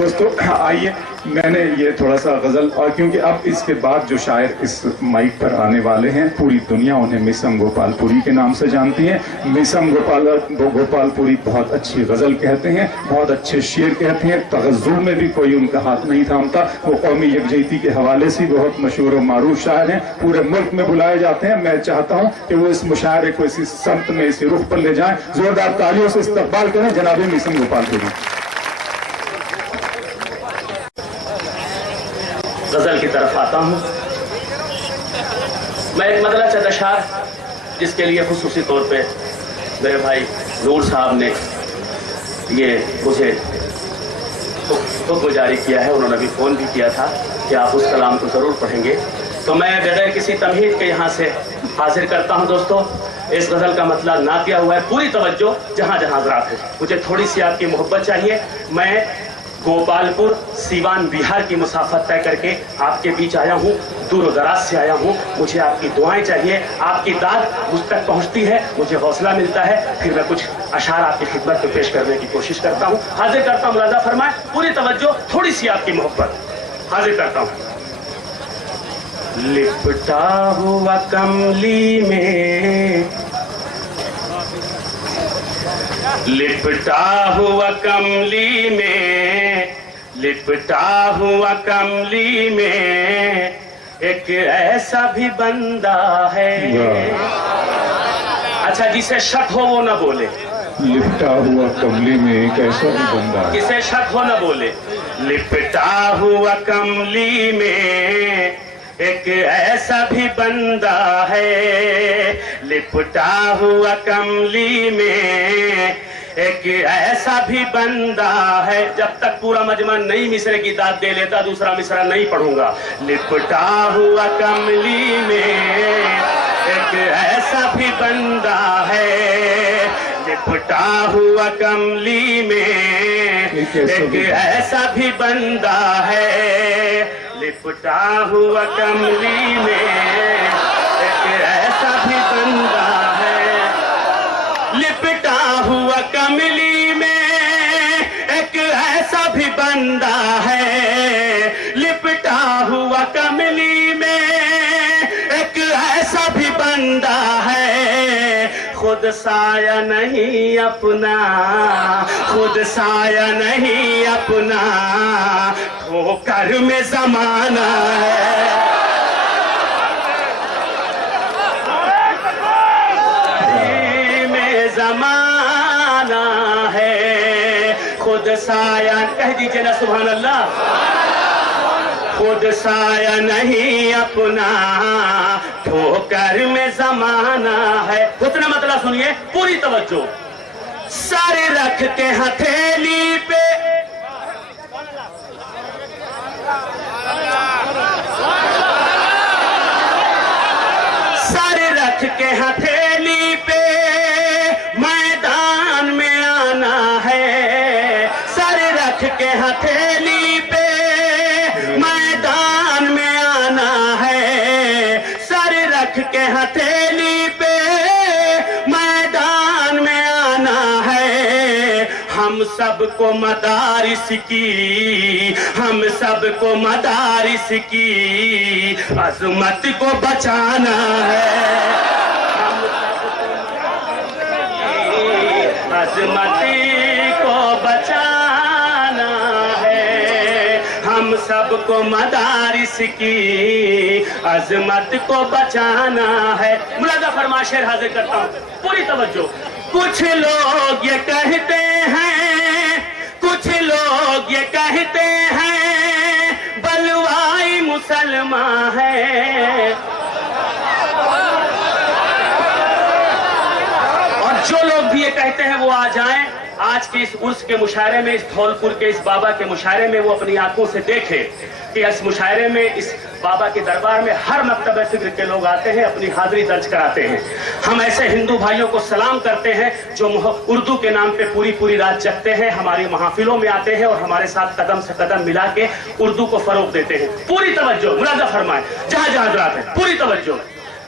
دوستو آئیے میں نے یہ تھوڑا سا غزل، اور کیونکہ اب اس کے بعد جو شاعر اس مائک پر آنے والے ہیں پوری دنیا انہیں مسم گوپال پوری کے نام سے جانتی ہے۔ مسم گوپال پوری بہت اچھی غزل کہتے ہیں، بہت اچھے شعر کہتے ہیں، تغزل میں بھی کوئی ان کا ہاتھ نہیں تھامتا۔ وہ قومی یکجہتی کے حوالے سے بہت مشہور و معروف شاعر ہیں، پورے ملک میں بلائے جاتے ہیں۔ میں چاہتا ہوں کہ وہ اس مشاعرے کو اسی سمت میں اسی رخ پر لے جائیں۔ زوردار تالیوں سے استقبال کریں جناب مسم گوپال پوری۔ غزل کی طرف آتا ہوں۔ میں ایک مدلہ چند اشعار جس کے لیے خصوصی طور پہ میرے بھائی نور صاحب نے یہ مجھے حکم جاری کیا ہے، انہوں نے بھی فون بھی کیا تھا کہ آپ اس کلام کو ضرور پڑھیں گے، تو میں بغیر کسی تمہید کے یہاں سے حاضر کرتا ہوں۔ دوستو اس غزل کا مطلب نعتیہ ہوا ہے، پوری توجہ جہاں جہاں حضرات ہے، مجھے تھوڑی سی آپ کی محبت چاہیے۔ میں گوپال پور سیوان بہار کی مسافت طے کر کے آپ کے بیچ آیا ہوں، دور و دراز سے آیا ہوں، مجھے آپ کی دعائیں چاہیے، آپ کی داد مجھ تک پہنچتی ہے، مجھے حوصلہ ملتا ہے، پھر میں کچھ اشعار آپ کی خدمت میں پیش کرنے کی کوشش کرتا ہوں۔ حاضر کرتا ہوں، ملاحظہ فرمائیں، پوری توجہ، تھوڑی سی آپ کی محبت، حاضر کرتا ہوں۔ لپٹا ہوا کملی میں، لپٹا ہوا کملی میں، لپٹا ہوا کملی میں ایک ایسا بھی بندہ ہے۔ اچھا جسے شک ہو وہ نہ بولے، لپٹا ہوا کملی میں ایک ایسا بھی بندہ ہے، جسے شک ہو نہ بولے۔ لپٹا ہوا کملی میں ایک ایسا بھی بندہ ہے، لپٹا ہوا کملی میں ایک ایسا بھی بندہ ہے۔ جب تک پورا مجمع نئی مصرے کی داد دے لیتا دوسرا مصرع نہیں پڑھوں گا۔ لپٹا ہوا کملی میں ایک ایسا بھی بندہ ہے، لپٹا ہوا کملی میں ایک ایسا بھی بندہ ہے، لپٹا ہوا کملی میں ایک ایسا بھی بندہ ہے، لپٹا ہوا کملی میں ایک ایسا بھی بندہ ہے، لپٹا ہوا کملی میں ایک ایسا بھی بندہ ہے، خود سایہ نہیں اپنا، خود سایہ نہیں اپنا، ٹھوکر میں زمانہ ہے۔ میں زمانہ ہے، خود سایہ، کہہ دیجئے نا سبحان اللہ، خود سایہ نہیں اپنا، ٹھوکر میں زمانہ ہے۔ اتنا مطلب سنیے، پوری توجہ۔ سر رکھ کے ہتھیلی پہ، سر رکھ کے ہتھیلی پہ میدان میں آنا ہے، سر رکھ کے ہتھیلی پہ میدان میں آنا ہے، سر رکھ کے ہتھیلی پہ میدان میں آنا ہے۔ ہم سب کو مدارس کی، ہم سب کو مدارس کی عظمت کو بچانا ہے، ہم عظمت کو بچانا ہے، ہم سب کو مدارس کی عظمت کو بچانا ہے۔ ملاحظہ فرما، شعر حاضر کرتا ہوں، پوری توجہ۔ کچھ لوگ یہ کہتے ہیں، کچھ لوگ یہ کہتے ہیں بلوائی مسلمان ہے، اور جو لوگ بھی یہ کہتے ہیں وہ آ جائیں آج کے اس عرس کے مشاعرے میں، اس دھولپور کے اس بابا کے مشاعرے میں، وہ اپنی آنکھوں سے دیکھیں کہ اس مشاعرے میں، اس بابا کے دربار میں ہر مکتبہ فکر کے لوگ آتے ہیں، اپنی حاضری درج کراتے ہیں۔ ہم ایسے ہندو بھائیوں کو سلام کرتے ہیں جو اردو کے نام پہ پوری رات جگتے ہیں، ہماری محافلوں میں آتے ہیں اور ہمارے ساتھ قدم سے قدم ملا کے اردو کو فروغ دیتے ہیں۔ پوری توجہ، ملاحظہ فرمائیں جہاں جہاں حضرات ہیں، پوری توجہ۔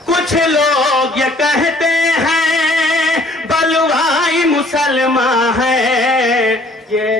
کچھ لوگ یہ کہتے ہیں بلوائی مسلمان ہے، یہ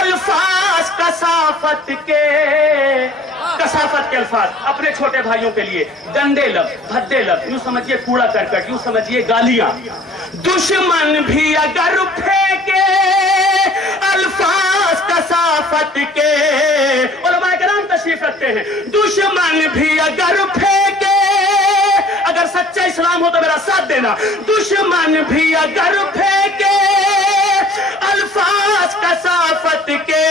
الفاظ کثافت کے الفاظ اپنے چھوٹے بھائیوں کے لیے گندے لفظ، بھدے لفظ، یوں سمجھیے کوڑا کرکٹ، یوں سمجھیے گالیاں. دشمن بھی اگر پھینکے الفاظ کثافت کے، علماء کرام تشریف رکھتے ہیں، دشمن بھی اگر پھینکے، اگر سچا اسلام ہو تو میرا ساتھ دینا، دشمن بھی اگر پھینکے الفاظ کثافت کے،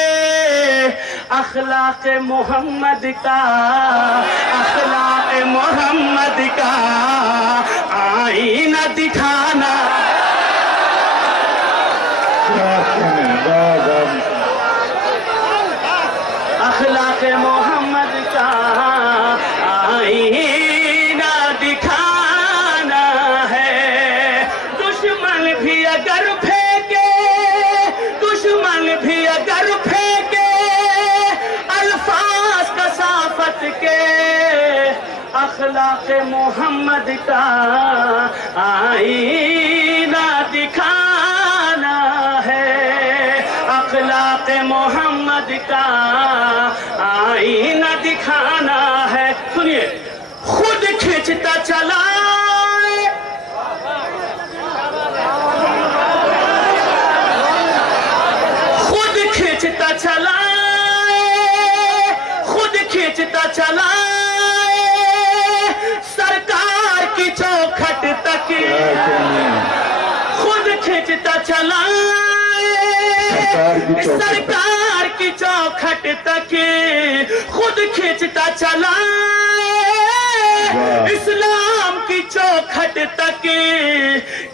اخلاق محمد کا، اخلاق محمد کا آئینہ دکھانا. اخلاق محمد کا آئینہ دکھانا ہے. دشمن بھی اگر پھینکے، دشمن بھی اگر پھینکے الفاظ کثافت کے، اخلاق محمد کا آئینہ دکھانا ہے. اخلاق محمد کا آئینہ دکھانا ہے. سنیے، خود کھینچتا چلا، خود کھینچتا چلا، خود کھینچتا چلا سرکار کی چوکھٹ تک، خود کھینچتا چلا سرکار کی چوکھٹ تک، خود کھینچتا چلا اسلام کی چوکھٹ تک.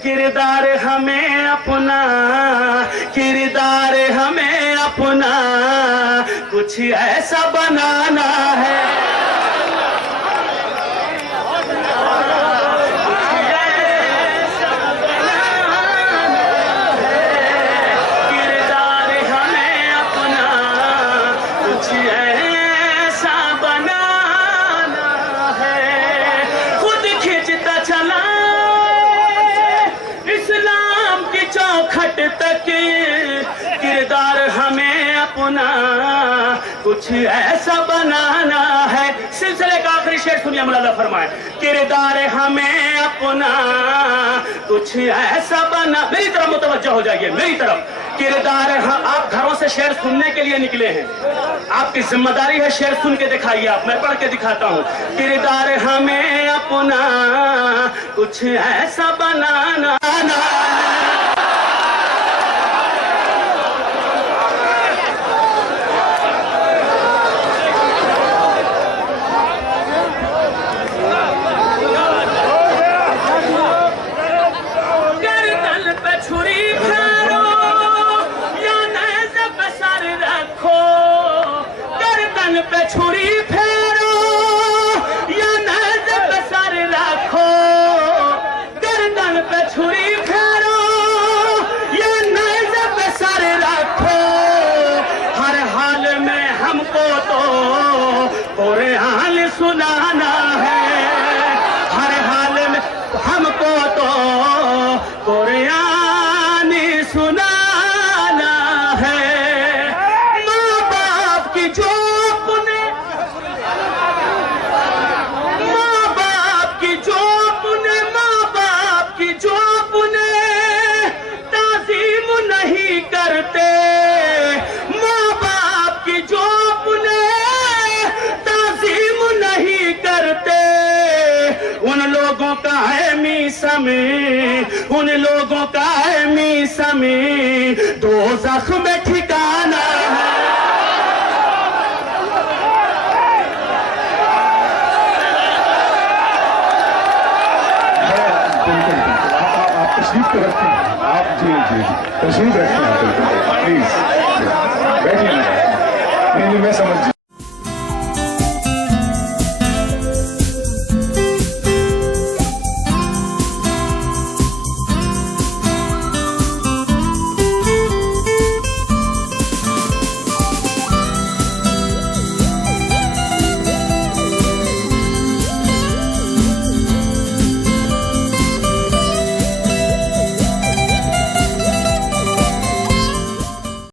کردار ہمیں اپنا، کردار ہمیں اپنا کچھ ایسا بنانا ہے. کردار ہمیں اپنا کچھ ایسا بنانا ہے. سلسلے کا آخری شعر سنیے، مولانا فرمائے، کردار ہمیں اپنا کچھ ایسا بنا. میری طرف متوجہ ہو جائیے، میری طرف. کردار، آپ گھروں سے شعر سننے کے لیے نکلے ہیں، آپ کی ذمہ داری ہے شعر سن کے دکھائیے. آپ، میں پڑھ کے دکھاتا ہوں. کردار ہمیں اپنا کچھ ایسا بنانا. پہ چھری پھیرو یا نیز پہ سر رکھو، گردن پہ چھری پھیرو یا نیز پہ سر رکھو، ہر حال میں ہم کو تو قرآن سنانا ہے، ہر حال میں ہم کو تو قرآن سنانا ہے. ماں باپ کی جو کرتے، ماں باپ کی جو اپنے تعظیم نہیں کرتے، ان لوگوں کا ہے میثم، ان لوگوں کا ہے میثم دوزخ میں ٹھکانا ہے. آپ تشریف رکھتے ہیں، آپ جی تشریف رکھتے ہیں، پلیز بیٹھیے. نہیں میں سمجھ